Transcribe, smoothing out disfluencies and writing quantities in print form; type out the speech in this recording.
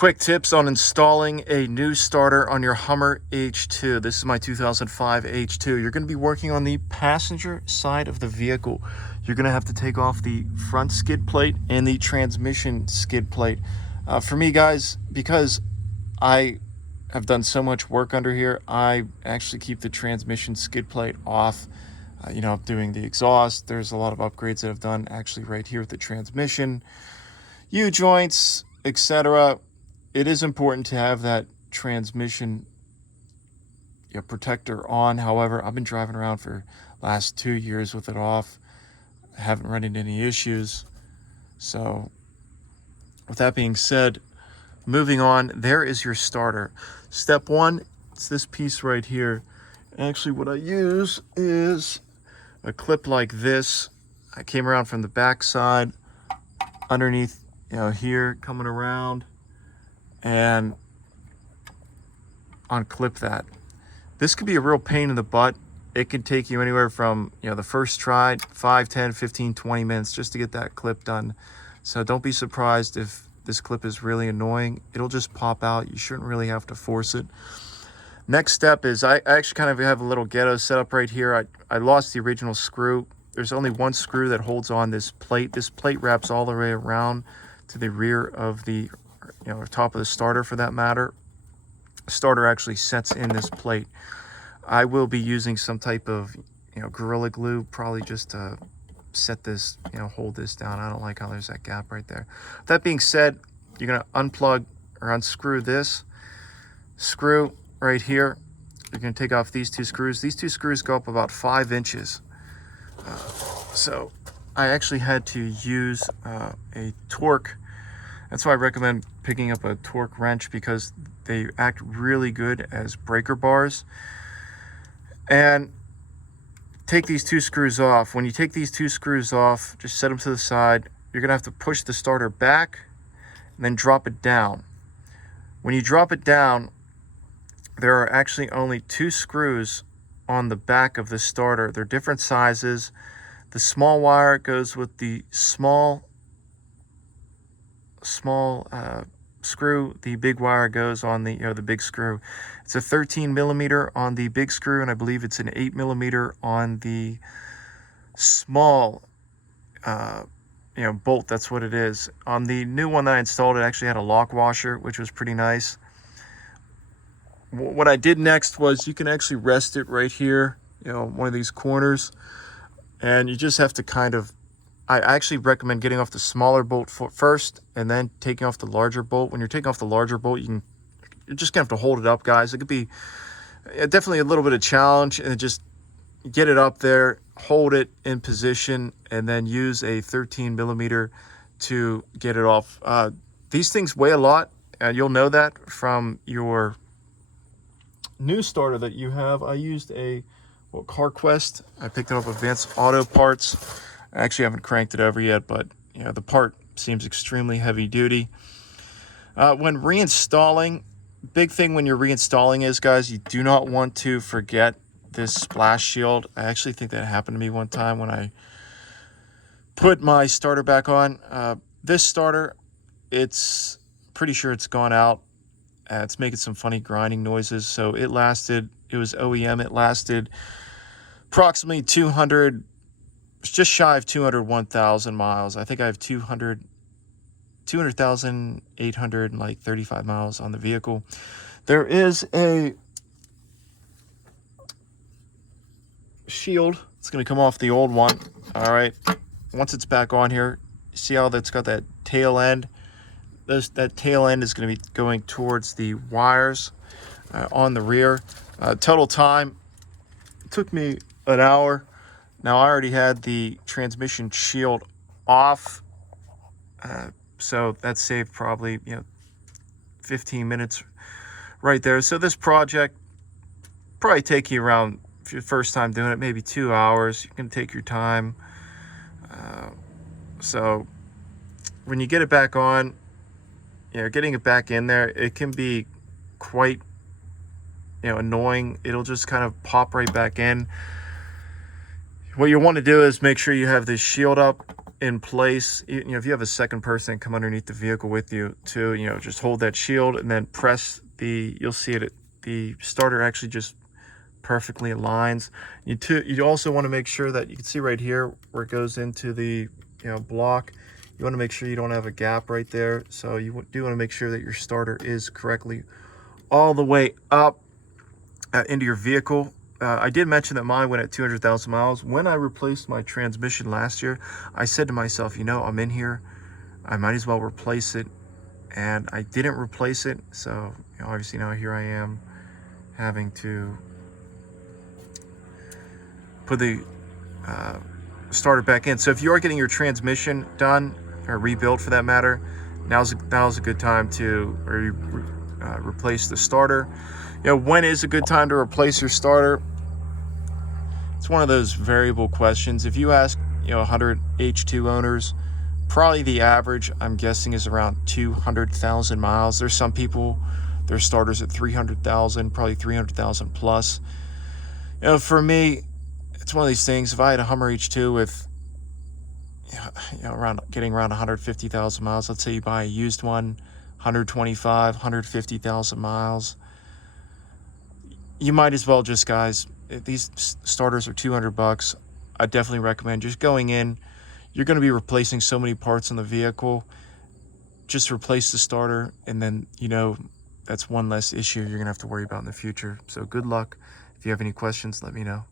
Quick tips on installing a new starter on your Hummer H2. This is my 2005 H2. You're going to be working on the passenger side of the vehicle. You're going to have to take off the front skid plate and the transmission skid plate. For me, guys, because I have done so much work under here, I actually keep the transmission skid plate off. I'm doing the exhaust. There's a lot of upgrades that I've done actually right here with the transmission, U-joints, etc. It is important to have that transmission protector on. However, I've been driving around for last 2 years with it off. I haven't run into any issues. So with that being said, moving on, there is your starter. Step one, it's this piece right here. Actually, what I use is a clip like this. I came around from the back side, underneath, here, coming around, and unclip that. This could be a real pain in the butt. It can take you anywhere from, the first try, 5, 10, 15, 20 minutes just to get that clip done. So don't be surprised if this clip is really annoying. It'll just pop out. You shouldn't really have to force it. Next step is I actually kind of have a little ghetto setup right here. I lost the original screw. There's only one screw that holds on this plate. This plate wraps all the way around to the rear of the top of the starter, for that matter. The starter actually sets in this plate. I will be using some type of Gorilla Glue, probably just to set this, hold this down. I don't like how there's that gap right there. That being said, you're going to unplug or unscrew this screw right here. You're going to take off these two screws. These two screws go up about 5 inches. So I actually had to use a torque. That's why I recommend picking up a torque wrench, because they act really good as breaker bars. And take these two screws off. When you take these two screws off, just set them to the side. You're gonna have to push the starter back and then drop it down. When you drop it down, there are actually only 2 screws on the back of the starter. They're different sizes. The small wire goes with the small screw. The big wire goes on the big screw. It's a 13 millimeter on the big screw, and I believe it's an 8 millimeter on the small bolt. That's what it is. On the new one that I installed, it actually had a lock washer, which was pretty nice. What I did next was, you can actually rest it right here, one of these corners, and you just have to kind of, I actually recommend getting off the smaller bolt first and then taking off the larger bolt. When you're taking off the larger bolt, you're just gonna have to hold it up, guys. It could be definitely a little bit of challenge, and just get it up there, hold it in position, and then use a 13 millimeter to get it off. These things weigh a lot, and you'll know that from your new starter that you have. I used a CarQuest. I picked it up at Advanced Auto Parts. I actually haven't cranked it over yet, but the part seems extremely heavy duty. When reinstalling, big thing when you're reinstalling is, guys, you do not want to forget this splash shield. I actually think that happened to me one time when I put my starter back on. This starter, it's pretty sure it's gone out. It's making some funny grinding noises. So it was OEM, it lasted approximately 200, just shy of 201,000 miles. I think I have 200,835 miles on the vehicle. There is a shield. It's going to come off the old one. All right. Once it's back on here, see how that's got that tail end? That tail end is going to be going towards the wires on the rear. Total time, it took me an hour. Now, I already had the transmission shield off, so that saved probably 15 minutes right there. So this project probably take you around, if you're the first time doing it, maybe 2 hours. You can take your time. So when you get it back on, getting it back in there, it can be quite annoying. It'll just kind of pop right back in. What you want to do is make sure you have this shield up in place. You know, if you have a second person come underneath the vehicle with you too, you know, just hold that shield and then press you'll see it, the starter actually just perfectly aligns. You also want to make sure that you can see right here where it goes into the, you know, block. You want to make sure you don't have a gap right there. So you do want to make sure that your starter is correctly all the way up into your vehicle. I did mention that mine went at 200,000 miles. When I replaced my transmission last year, I said to myself, you know, I'm in here, I might as well replace it. And I didn't replace it. So, you know, obviously now here I am having to put the starter back in. So if you are getting your transmission done, or rebuilt for that matter, now's a good time to replace the starter. You know, when is a good time to replace your starter? It's one of those variable questions. If you ask, you know, 100 H2 owners, probably the average, I'm guessing, is around 200,000 miles. There's some people, their starters at 300,000, probably 300,000 plus. You know, for me, it's one of these things. If I had a Hummer H2 with, you know, getting around 150,000 miles, let's say you buy a used one, 125, 150,000 miles, you might as well just, guys, these starters are 200 bucks. I definitely recommend just going in. You're going to be replacing so many parts on the vehicle. Just replace the starter, and then, you know, that's one less issue you're going to have to worry about in the future. So good luck. If you have any questions, let me know.